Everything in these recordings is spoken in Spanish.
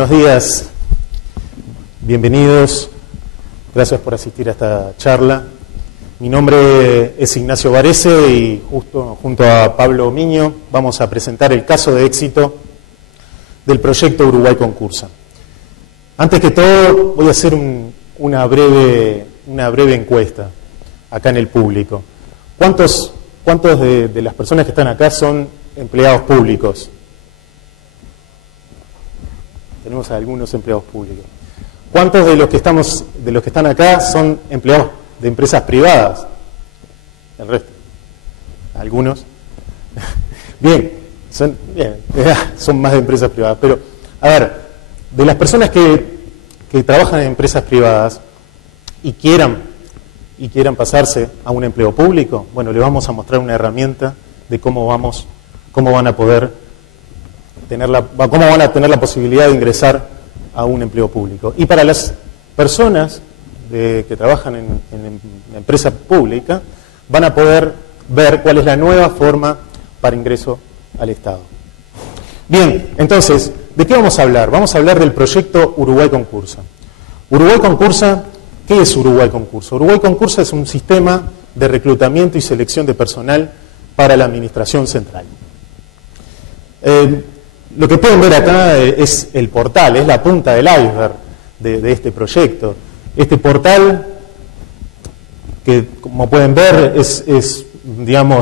Buenos días, bienvenidos, gracias por asistir a esta charla. Mi nombre es Ignacio Varese y junto a Pablo Miño vamos a presentar el caso de éxito del proyecto Uruguay Concursa. Antes que todo voy a hacer una breve encuesta acá en el público. ¿Cuántos de las personas que están acá son empleados públicos? Tenemos a algunos empleados públicos. ¿Cuántos de los que están acá son empleados de empresas privadas? El resto. ¿Algunos? Bien, son más de empresas privadas. Pero, a ver, de las personas que trabajan en empresas privadas y quieran pasarse a un empleo público, bueno, les vamos a mostrar una herramienta de cómo van a tener la posibilidad de ingresar a un empleo público. Y para las personas que trabajan en empresa pública, van a poder ver cuál es la nueva forma para ingreso al Estado. Bien, entonces, ¿de qué vamos a hablar? Vamos a hablar del proyecto Uruguay Concursa. Uruguay Concursa, ¿qué es Uruguay Concursa? Uruguay Concursa es un sistema de reclutamiento y selección de personal para la Administración Central. Lo que pueden ver acá es el portal, es la punta del iceberg de este proyecto. Este portal, que como pueden ver, es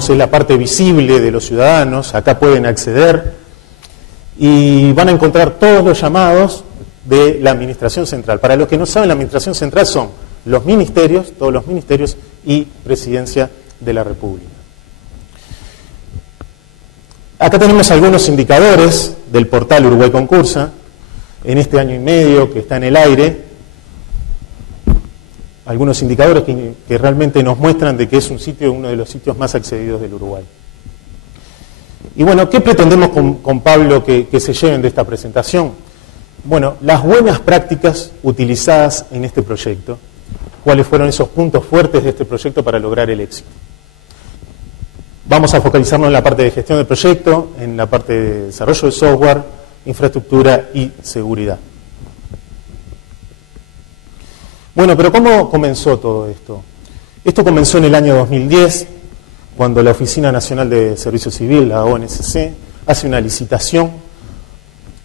la parte visible de los ciudadanos. Acá pueden acceder y van a encontrar todos los llamados de la Administración Central. Para los que no saben, la Administración Central son los ministerios, todos los ministerios y Presidencia de la República. Acá tenemos algunos indicadores del portal Uruguay Concursa en este año y medio que está en el aire. Algunos indicadores que realmente nos muestran de que es uno de los sitios más accedidos del Uruguay. Y bueno, ¿qué pretendemos con Pablo que se lleven de esta presentación? Bueno, las buenas prácticas utilizadas en este proyecto. ¿Cuáles fueron esos puntos fuertes de este proyecto para lograr el éxito? Vamos a focalizarnos en la parte de gestión del proyecto, en la parte de desarrollo de software, infraestructura y seguridad. Bueno, pero ¿cómo comenzó todo esto? Esto comenzó en el año 2010, cuando la Oficina Nacional de Servicio Civil, la ONSC, hace una licitación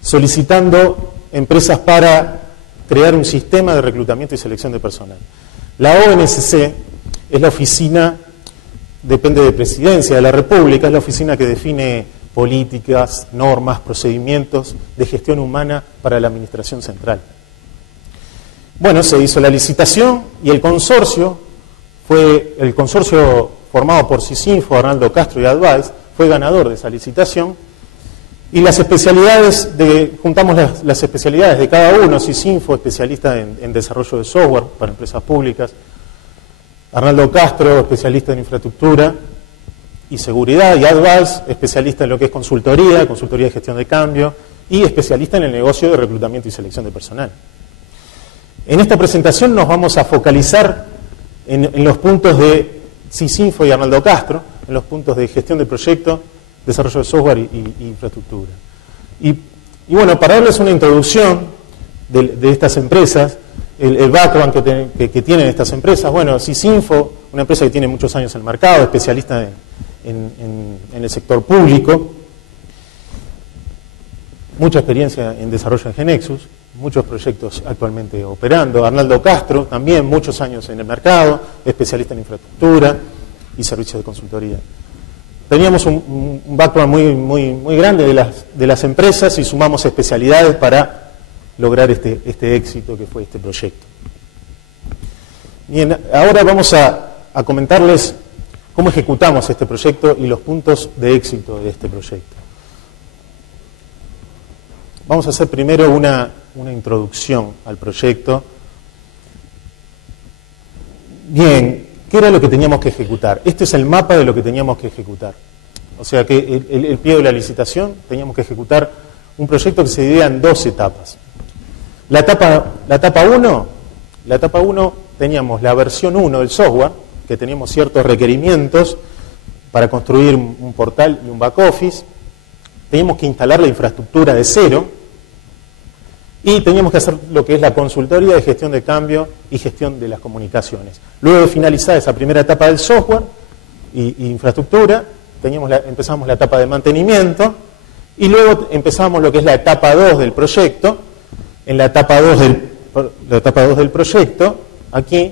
solicitando empresas para crear un sistema de reclutamiento y selección de personal. La ONSC es la oficina, depende de Presidencia de la República, es la oficina que define políticas, normas, procedimientos de gestión humana para la Administración Central. Bueno, se hizo la licitación y el consorcio formado por Cisinfo, Arnaldo Castro y Advice, fue ganador de esa licitación. Y las especialidades, juntamos las especialidades de cada uno. Cisinfo, especialista en desarrollo de software para empresas públicas. Arnaldo Castro, especialista en infraestructura y seguridad. Y Advice, especialista en lo que es consultoría de gestión de cambio. Y especialista en el negocio de reclutamiento y selección de personal. En esta presentación nos vamos a focalizar en los puntos de Cisinfo y Arnaldo Castro, en los puntos de gestión de proyecto, desarrollo de software y infraestructura. Y bueno, para darles una introducción de estas empresas, el background que tienen estas empresas, bueno, Cisinfo, una empresa que tiene muchos años en el mercado, especialista en el sector público, mucha experiencia en desarrollo en GeneXus, muchos proyectos actualmente operando. Arnaldo Castro, también muchos años en el mercado, especialista en infraestructura y servicios de consultoría. Teníamos un background muy grande de las empresas y sumamos especialidades para lograr este éxito que fue este proyecto. Bien, ahora vamos a comentarles cómo ejecutamos este proyecto y los puntos de éxito de este proyecto. Vamos a hacer primero una introducción al proyecto. Bien, ¿qué era lo que teníamos que ejecutar? Este es el mapa de lo que teníamos que ejecutar. O sea que el pie de la licitación teníamos que ejecutar un proyecto que se dividía en dos etapas. La etapa 1 teníamos la versión 1 del software, que teníamos ciertos requerimientos para construir un portal y un back office. Teníamos que instalar la infraestructura de cero. y teníamos que hacer lo que es la consultoría de gestión de cambio y gestión de las comunicaciones. Luego de finalizar esa primera etapa del software y infraestructura, empezamos la etapa de mantenimiento, y luego empezamos lo que es la etapa 2 del proyecto. En la etapa 2 del proyecto, aquí,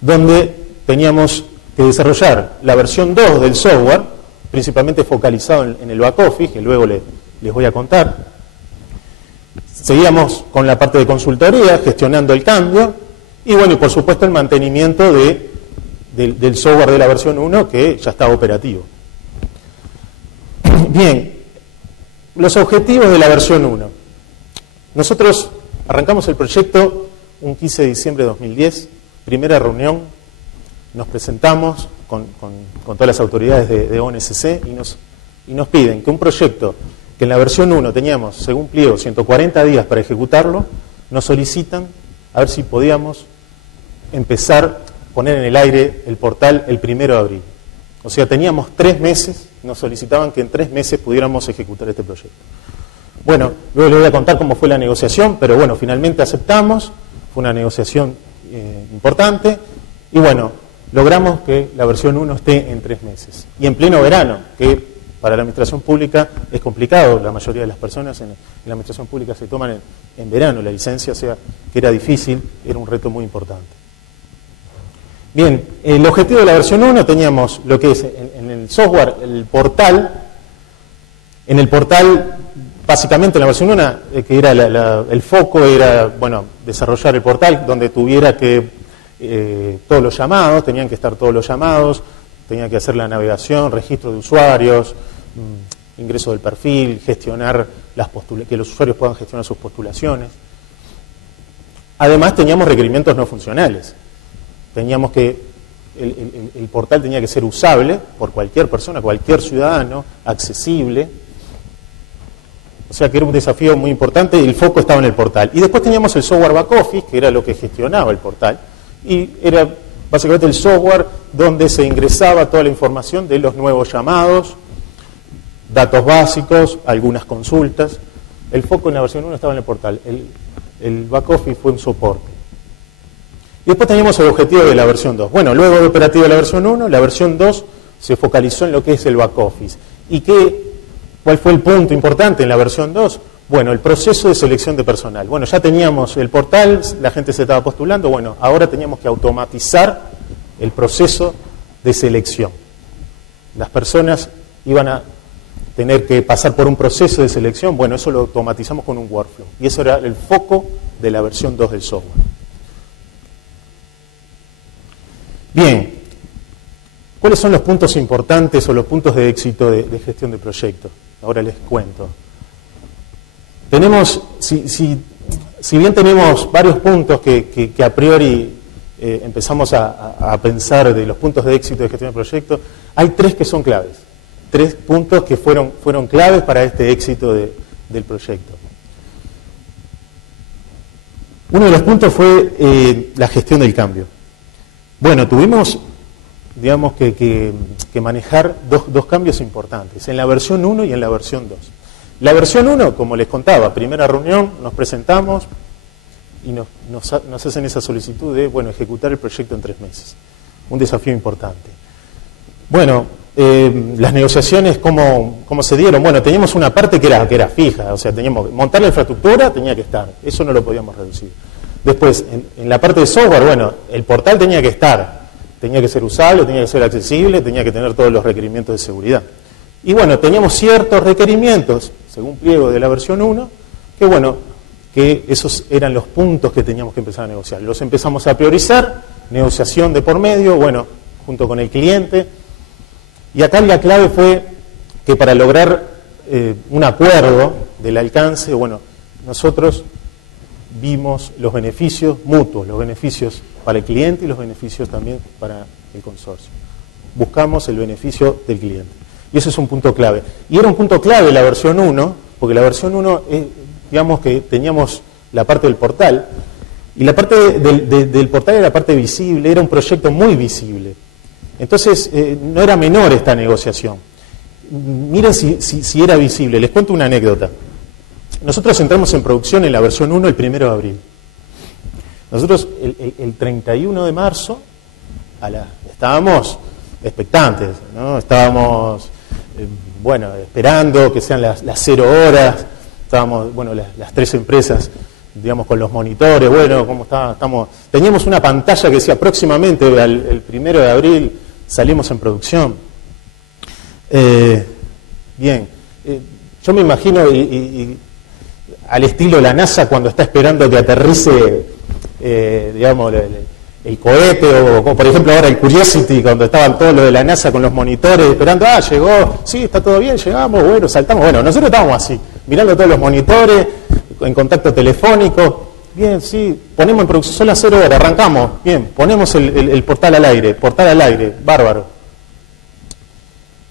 donde teníamos que desarrollar la versión 2 del software, principalmente focalizado en el back office, que luego les voy a contar. Seguíamos con la parte de consultoría, gestionando el cambio, y bueno, y por supuesto el mantenimiento del software de la versión 1 que ya estaba operativo. Bien, los objetivos de la versión 1. Nosotros arrancamos el proyecto un 15 de diciembre de 2010, primera reunión, nos presentamos con todas las autoridades de ONSC y nos piden que un proyecto que en la versión 1 teníamos, según pliego, 140 días para ejecutarlo, nos solicitan a ver si podíamos empezar a poner en el aire el portal el 1 de abril. O sea, teníamos 3 meses, nos solicitaban que en 3 meses pudiéramos ejecutar este proyecto. Bueno, luego les voy a contar cómo fue la negociación, pero bueno, finalmente aceptamos, fue una negociación importante, y bueno, logramos que la versión 1 esté en 3 meses. Y en pleno verano, que para la administración pública es complicado, la mayoría de las personas en la administración pública se toman en verano la licencia, o sea, que era difícil, era un reto muy importante. Bien, el objetivo de la versión 1 teníamos lo que es en el software, el portal. En el portal, básicamente en la versión 1, que era el foco era, bueno, desarrollar el portal donde tuviera que todos los llamados, tenían que estar todos los llamados, tenía que hacer la navegación, registro de usuarios, ingreso del perfil, gestionar que los usuarios puedan gestionar sus postulaciones. Además teníamos requerimientos no funcionales. Teníamos que el portal tenía que ser usable por cualquier persona, cualquier ciudadano, accesible. O sea que era un desafío muy importante y el foco estaba en el portal. Y después teníamos el software back office, que era lo que gestionaba el portal, y era básicamente el software donde se ingresaba toda la información de los nuevos llamados, datos básicos, algunas consultas. El foco en la versión 1 estaba en el portal, el back office fue un soporte. Y después teníamos el objetivo de la versión 2. Bueno, luego de operativo de la versión 1, la versión 2 se focalizó en lo que es el back office. ¿Y cuál fue el punto importante en la versión 2? Bueno, el proceso de selección de personal. Bueno, ya teníamos el portal, la gente se estaba postulando, bueno, ahora teníamos que automatizar el proceso de selección. Las personas iban a tener que pasar por un proceso de selección, bueno, eso lo automatizamos con un workflow. Y eso era el foco de la versión 2 del software. Bien, ¿cuáles son los puntos importantes o los puntos de éxito de gestión de proyectos? Ahora les cuento. Tenemos, si bien tenemos varios puntos que a priori empezamos a pensar de los puntos de éxito de gestión de proyectos, hay 3 que son claves. 3 puntos que fueron claves para este éxito del proyecto. Uno de los puntos fue la gestión del cambio. Bueno, tuvimos, digamos, que manejar dos cambios importantes, en la versión 1 y en la versión 2. La versión 1, como les contaba, primera reunión, nos presentamos y nos hacen esa solicitud de, bueno, ejecutar el proyecto en 3 meses. Un desafío importante. Bueno, las negociaciones, ¿cómo se dieron? Bueno, teníamos una parte que era fija, o sea, teníamos montar la infraestructura, tenía que estar, eso no lo podíamos reducir. Después, en la parte de software, bueno, el portal tenía que estar, tenía que ser usable, tenía que ser accesible, tenía que tener todos los requerimientos de seguridad. Y bueno, teníamos ciertos requerimientos, según pliego de la versión 1, que bueno, que esos eran los puntos que teníamos que empezar a negociar. Los empezamos a priorizar, negociación de por medio, bueno, junto con el cliente. Y acá la clave fue que para lograr un acuerdo del alcance, bueno, nosotros vimos los beneficios mutuos, los beneficios para el cliente y los beneficios también para el consorcio. Buscamos el beneficio del cliente. Y ese es un punto clave. Y era un punto clave la versión 1, porque la versión 1, digamos que teníamos la parte del portal, y la parte del portal era la parte visible, era un proyecto muy visible. Entonces, no era menor esta negociación. Miren si era visible. Les cuento una anécdota. nosotros entramos en producción en la versión 1 el 1 de abril. Nosotros el 31 de marzo estábamos expectantes, ¿no? Estábamos, esperando que sean las 0 horas, estábamos, las 3 empresas, digamos, con los monitores, ¿cómo está? Teníamos una pantalla que decía próximamente, el 1 de abril salimos en producción. Yo me imagino al estilo la NASA cuando está esperando que aterrice, digamos, el cohete, o por ejemplo ahora el Curiosity, cuando estaban todos los de la NASA con los monitores esperando, llegó, sí, está todo bien, llegamos, saltamos. Nosotros estábamos así, mirando todos los monitores, en contacto telefónico, bien, sí, ponemos en producción, son las 0 horas, arrancamos, bien, ponemos el portal al aire, bárbaro.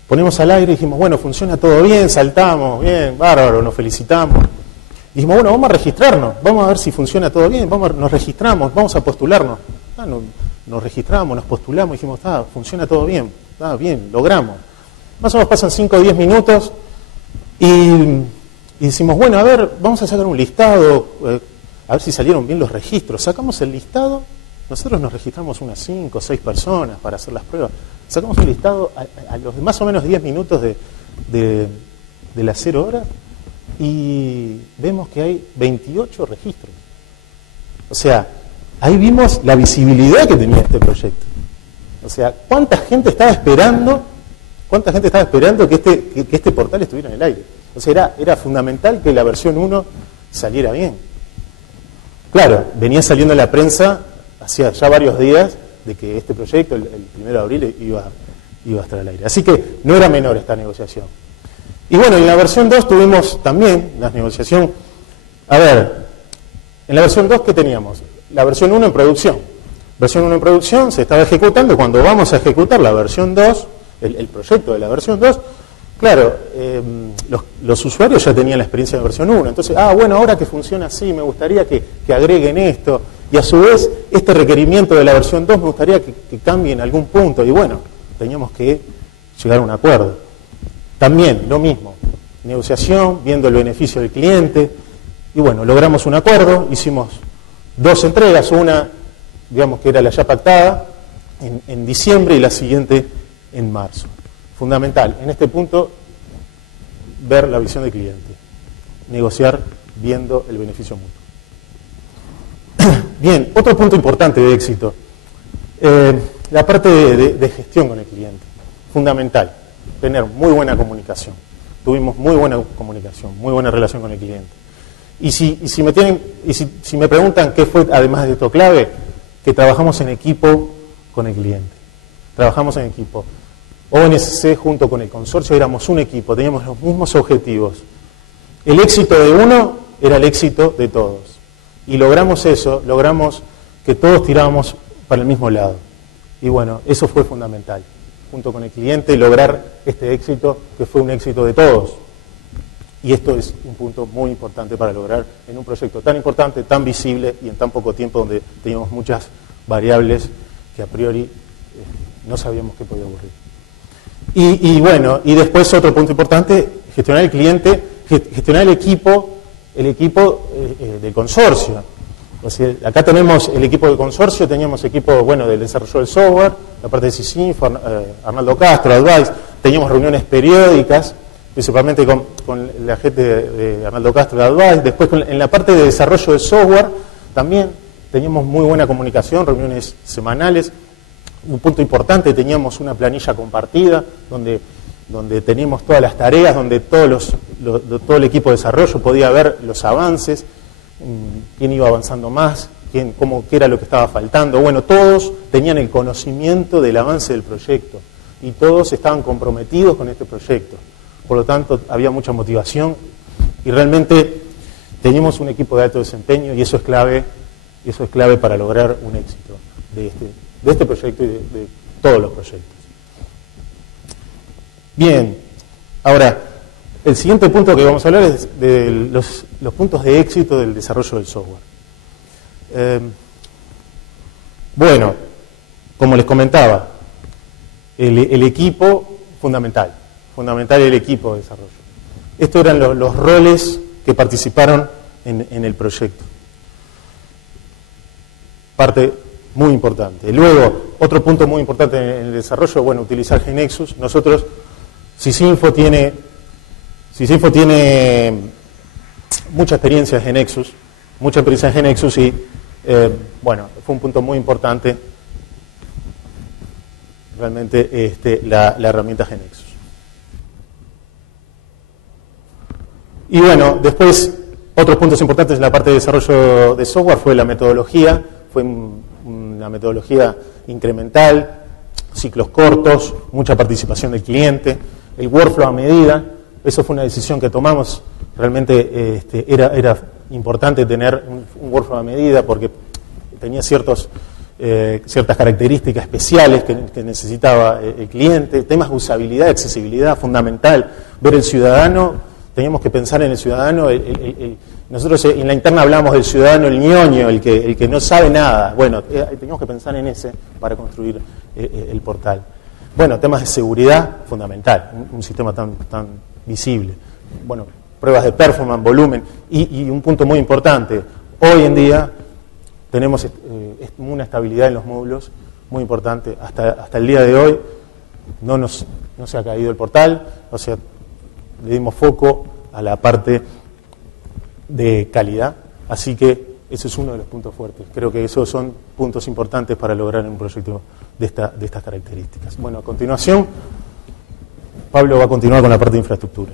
Ponemos al aire y dijimos, funciona todo bien, saltamos, bien, bárbaro, nos felicitamos. Dijimos, vamos a registrarnos, vamos a ver si funciona todo bien, nos registramos, vamos a postularnos. Nos registramos, nos postulamos, dijimos, funciona todo bien, bien, logramos. Más o menos pasan 5 o 10 minutos y decimos, vamos a sacar un listado, a ver si salieron bien los registros. Sacamos el listado, nosotros nos registramos unas 5 o 6 personas para hacer las pruebas. Sacamos un listado a los más o menos 10 minutos de las 0 horas y vemos que hay 28 registros. O sea, ahí vimos la visibilidad que tenía este proyecto. O sea, ¿cuánta gente estaba esperando que este portal estuviera en el aire? O sea, era fundamental que la versión 1 saliera bien. Claro, venía saliendo en la prensa hacía ya varios días de que este proyecto, el 1 de abril, iba a estar al aire. Así que no era menor esta negociación. Y en la versión 2 tuvimos también la negociación. A ver, en la versión 2, ¿qué teníamos? La versión 1 en producción. Versión 1 en producción se estaba ejecutando. Cuando vamos a ejecutar la versión 2, el proyecto de la versión 2, claro, los usuarios ya tenían la experiencia de versión 1. Entonces, ahora que funciona así, me gustaría que agreguen esto. Y a su vez, este requerimiento de la versión 2 me gustaría que cambie en algún punto. Y teníamos que llegar a un acuerdo. También, lo mismo, negociación, viendo el beneficio del cliente. Y logramos un acuerdo, hicimos 2 entregas, una, digamos, que era la ya pactada, en diciembre y la siguiente en marzo. Fundamental, en este punto, ver la visión del cliente, negociar viendo el beneficio mutuo. Bien, otro punto importante de éxito, la parte de gestión con el cliente. Fundamental, tener muy buena comunicación. Tuvimos muy buena comunicación, muy buena relación con el cliente. Y si me preguntan qué fue, además de esto clave, que trabajamos en equipo con el cliente. Trabajamos en equipo. ONSC junto con el consorcio éramos un equipo, teníamos los mismos objetivos. El éxito de uno era el éxito de todos. Y logramos eso, logramos que todos tirábamos para el mismo lado. Y eso fue fundamental. Junto con el cliente, lograr este éxito que fue un éxito de todos. Y esto es un punto muy importante para lograr en un proyecto tan importante, tan visible y en tan poco tiempo donde teníamos muchas variables que a priori no sabíamos qué podía ocurrir. Y después otro punto importante, gestionar el cliente, gestionar el equipo del consorcio. O sea, acá tenemos el equipo del consorcio, teníamos equipo del desarrollo del software, la parte de Sysinfo, Arnaldo Castro, Advice, teníamos reuniones periódicas, principalmente con la gente de Arnaldo Castro de Advice. Después en la parte de desarrollo de software también teníamos muy buena comunicación, reuniones semanales. Un punto importante, teníamos una planilla compartida donde teníamos todas las tareas, donde todo el equipo de desarrollo podía ver los avances, quién iba avanzando más, qué era lo que estaba faltando. Todos tenían el conocimiento del avance del proyecto y todos estaban comprometidos con este proyecto. Por lo tanto, había mucha motivación y realmente teníamos un equipo de alto desempeño y eso es clave para lograr un éxito de este proyecto y de todos los proyectos. Bien, ahora, el siguiente punto que vamos a hablar es de los puntos de éxito del desarrollo del software. Como les comentaba, el equipo fundamental el equipo de desarrollo. Estos eran los roles que participaron en el proyecto. Parte muy importante. Luego, otro punto muy importante en el desarrollo, bueno, utilizar GeneXus. Nosotros, Sysinfo tiene mucha experiencia en GeneXus, y, bueno, fue un punto muy importante realmente la herramienta GeneXus. Y bueno, después, otros puntos importantes en la parte de desarrollo de software fue la metodología. Fue una metodología incremental, ciclos cortos, mucha participación del cliente, el workflow a medida. Eso fue una decisión que tomamos. Realmente era importante tener un workflow a medida porque tenía ciertas características especiales que necesitaba el cliente, temas de usabilidad, accesibilidad, fundamental. Ver el ciudadano, teníamos que pensar en el ciudadano. Nosotros en la interna hablamos del ciudadano, el ñoño, el que no sabe nada. Bueno, teníamos que pensar en ese para construir el portal. Bueno, temas de seguridad, fundamental, un sistema tan visible. Bueno, pruebas de performance, volumen, y un punto muy importante, hoy en día tenemos una estabilidad en los módulos muy importante. Hasta el día de hoy no se ha caído el portal, o sea, le dimos foco a la parte de calidad, así que ese es uno de los puntos fuertes. Creo que esos son puntos importantes para lograr un proyecto de estas características. Bueno, a continuación, Pablo va a continuar con la parte de infraestructura.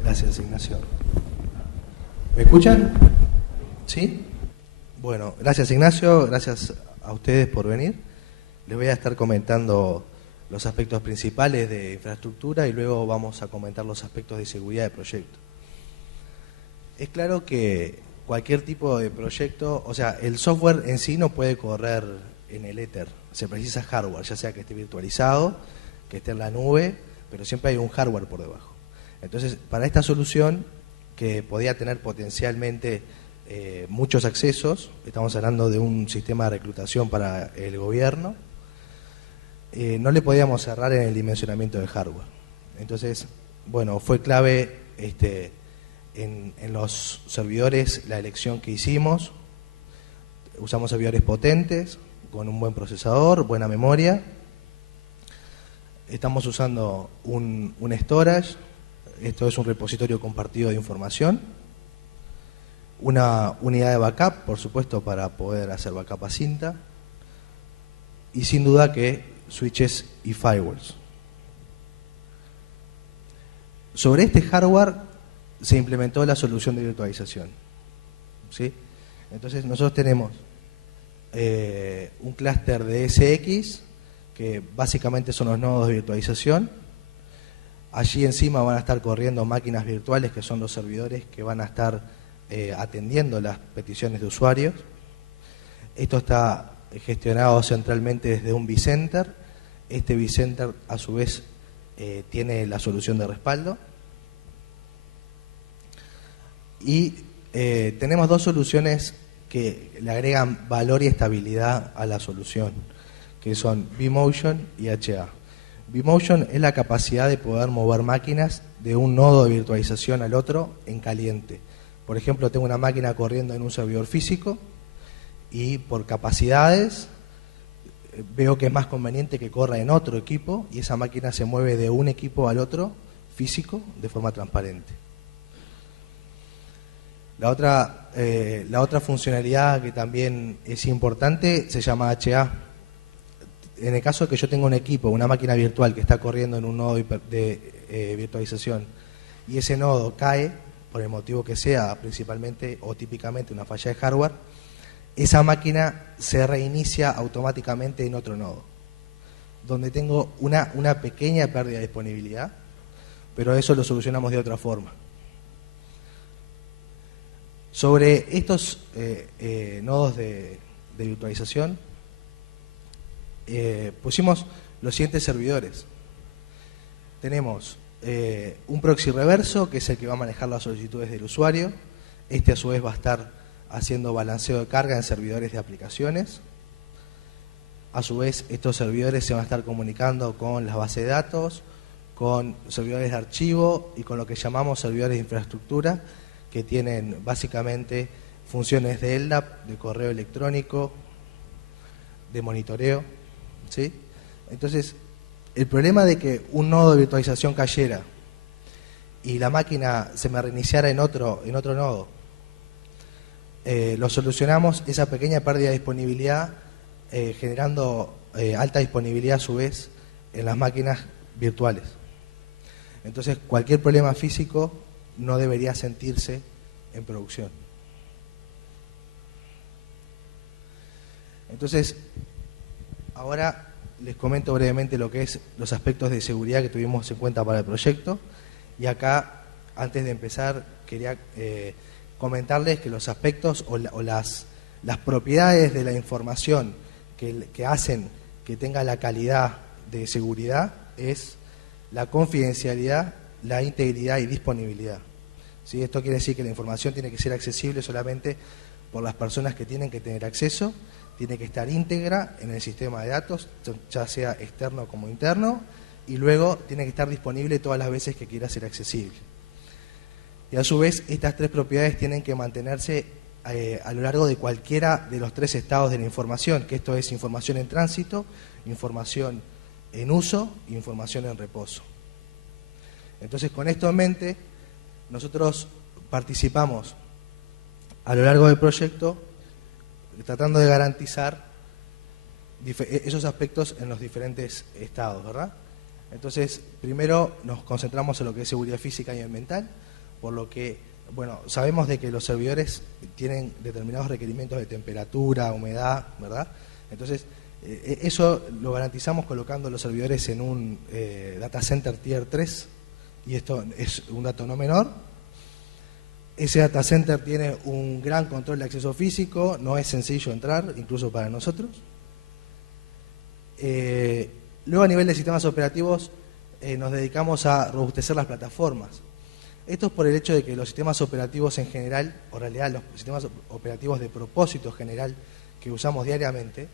Gracias, Ignacio. ¿Me escuchan? ¿Sí? Bueno, gracias, Ignacio, gracias a ustedes por venir. Les voy a estar comentando los aspectos principales de infraestructura y luego vamos a comentar los aspectos de seguridad de proyecto. Es claro que cualquier tipo de proyecto, o sea, el software en sí no puede correr en el éter, se precisa hardware, ya sea que esté virtualizado, que esté en la nube, pero siempre hay un hardware por debajo. Entonces, para esta solución, que podía tener potencialmente muchos accesos, estamos hablando de un sistema de reclutación para el gobierno, no le podíamos cerrar en el dimensionamiento del hardware. Entonces, bueno, fue clave en los servidores la elección que hicimos. Usamos servidores potentes, con un buen procesador, buena memoria. Estamos usando un storage, esto es un repositorio compartido de información. Una unidad de backup, por supuesto, para poder hacer backup a cinta. Y sin duda que switches y firewalls. Sobre este hardware se implementó la solución de virtualización, ¿sí? Entonces nosotros tenemos un clúster de SX, que básicamente son los nodos de virtualización. Allí encima van a estar corriendo máquinas virtuales, que son los servidores que van a estar atendiendo las peticiones de usuarios. Esto está gestionado centralmente desde un vCenter. Este vCenter a su vez tiene la solución de respaldo. Y tenemos dos soluciones que le agregan valor y estabilidad a la solución, que son vMotion y HA. vMotion es la capacidad de poder mover máquinas de un nodo de virtualización al otro en caliente. Por ejemplo, tengo una máquina corriendo en un servidor físico y por capacidades veo que es más conveniente que corra en otro equipo y esa máquina se mueve de un equipo al otro físico de forma transparente. La otra funcionalidad que también es importante se llama HA. En el caso de que yo tenga un equipo, una máquina virtual que está corriendo en un nodo de virtualización y ese nodo cae, por el motivo que sea, principalmente o típicamente una falla de hardware, esa máquina se reinicia automáticamente en otro nodo, donde tengo una pequeña pérdida de disponibilidad, pero eso lo solucionamos de otra forma. Sobre estos nodos de virtualización, pusimos los siguientes servidores. Tenemos un proxy reverso, que es el que va a manejar las solicitudes del usuario. Este a su vez va a estar haciendo balanceo de carga en servidores de aplicaciones. A su vez, estos servidores se van a estar comunicando con las bases de datos, con servidores de archivo y con lo que llamamos servidores de infraestructura, que tienen básicamente funciones de LDAP, de correo electrónico, de monitoreo, ¿sí? Entonces, el problema de que un nodo de virtualización cayera y la máquina se me reiniciara en otro nodo, lo solucionamos esa pequeña pérdida de disponibilidad generando alta disponibilidad a su vez en las máquinas virtuales. Entonces, cualquier problema físico no debería sentirse en producción. Entonces, ahora les comento brevemente lo que es los aspectos de seguridad que tuvimos en cuenta para el proyecto. Y acá, antes de empezar, quería comentarles que los aspectos o las propiedades de la información que hacen que tenga la calidad de seguridad es la confidencialidad, la integridad y disponibilidad. ¿Sí? Esto quiere decir que la información tiene que ser accesible solamente por las personas que tienen que tener acceso, tiene que estar íntegra en el sistema de datos, ya sea externo como interno, y luego tiene que estar disponible todas las veces que quiera ser accesible. Y a su vez, estas tres propiedades tienen que mantenerse a lo largo de cualquiera de los tres estados de la información, que esto es información en tránsito, información en uso e información en reposo. Entonces, con esto en mente, nosotros participamos a lo largo del proyecto tratando de garantizar esos aspectos en los diferentes estados, ¿verdad? Entonces, primero nos concentramos en lo que es seguridad física y ambiental, por lo que, bueno, sabemos de que los servidores tienen determinados requerimientos de temperatura, humedad, ¿verdad? Entonces, eso lo garantizamos colocando los servidores en un data center tier 3, y esto es un dato no menor. Ese data center tiene un gran control de acceso físico, no es sencillo entrar, incluso para nosotros. Luego, a nivel de sistemas operativos, nos dedicamos a robustecer las plataformas. Esto es por el hecho de que los sistemas operativos en general, o en realidad los sistemas operativos de propósito general que usamos diariamente,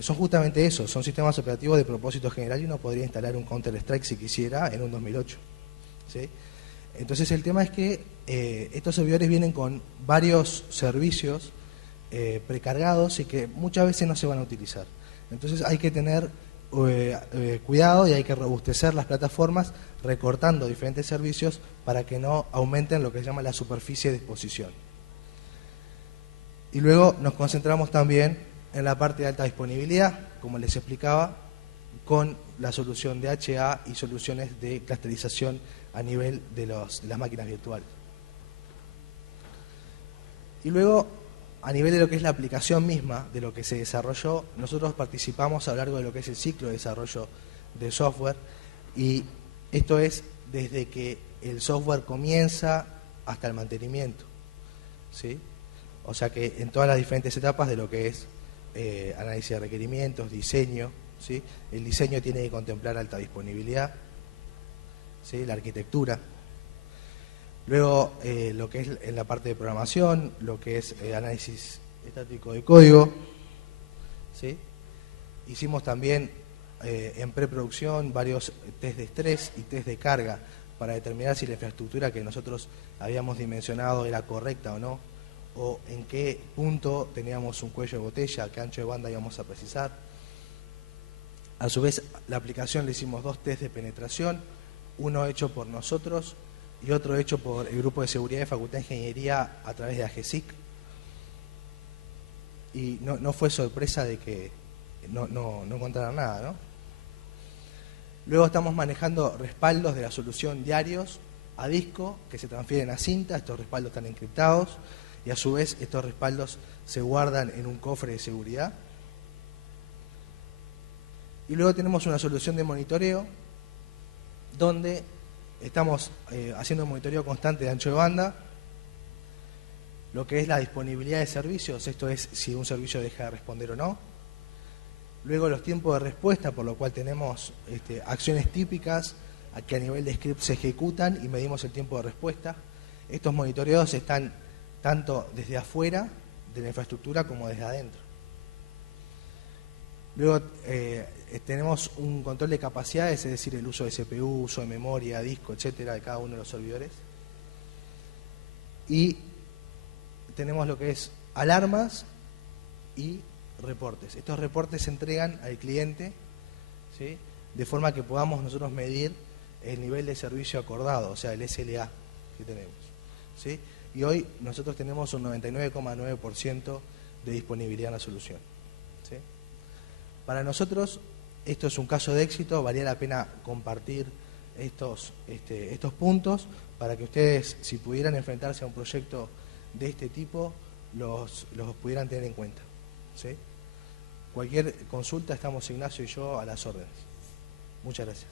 son justamente eso, son sistemas operativos de propósito general, y uno podría instalar un Counter-Strike si quisiera en un 2008. ¿Sí? Entonces, el tema es que estos servidores vienen con varios servicios precargados y que muchas veces no se van a utilizar. Entonces, hay que tener cuidado y hay que robustecer las plataformas recortando diferentes servicios para que no aumenten lo que se llama la superficie de exposición. Y luego nos concentramos también en la parte de alta disponibilidad, como les explicaba, con la solución de HA y soluciones de clusterización a nivel de las máquinas virtuales. Y luego, a nivel de lo que es la aplicación misma, de lo que se desarrolló, nosotros participamos a lo largo de lo que es el ciclo de desarrollo de software, y esto es desde que el software comienza hasta el mantenimiento, ¿sí? O sea que en todas las diferentes etapas de lo que es análisis de requerimientos, diseño, ¿sí? El diseño tiene que contemplar alta disponibilidad, ¿sí? La arquitectura. Luego, lo que es en la parte de programación, lo que es análisis estático de código, ¿sí? Hicimos también en preproducción varios test de estrés y test de carga para determinar si la infraestructura que nosotros habíamos dimensionado era correcta o no, o en qué punto teníamos un cuello de botella, qué ancho de banda íbamos a precisar. A su vez, la aplicación le hicimos 2 test de penetración, uno hecho por nosotros y otro hecho por el Grupo de Seguridad de Facultad de Ingeniería a través de AGESIC. Y no fue sorpresa de que no encontraran nada, ¿no? Luego estamos manejando respaldos de la solución diarios a disco que se transfieren a cinta. Estos respaldos están encriptados y a su vez estos respaldos se guardan en un cofre de seguridad. Y luego tenemos una solución de monitoreo donde estamos haciendo un monitoreo constante de ancho de banda, lo que es la disponibilidad de servicios, esto es si un servicio deja de responder o no. Luego los tiempos de respuesta, por lo cual tenemos acciones típicas que a nivel de script se ejecutan y medimos el tiempo de respuesta. Estos monitoreos están tanto desde afuera de la infraestructura como desde adentro. Luego tenemos un control de capacidades, es decir, el uso de CPU, uso de memoria, disco, etcétera, de cada uno de los servidores. Y tenemos lo que es alarmas y reportes. Estos reportes se entregan al cliente, ¿sí?, de forma que podamos nosotros medir el nivel de servicio acordado, o sea, el SLA que tenemos, ¿sí? Y hoy nosotros tenemos un 99,9% de disponibilidad en la solución, ¿sí? Para nosotros esto es un caso de éxito, valía la pena compartir estos puntos para que ustedes, si pudieran enfrentarse a un proyecto de este tipo, los pudieran tener en cuenta, ¿sí? Cualquier consulta, estamos Ignacio y yo a las órdenes. Muchas gracias.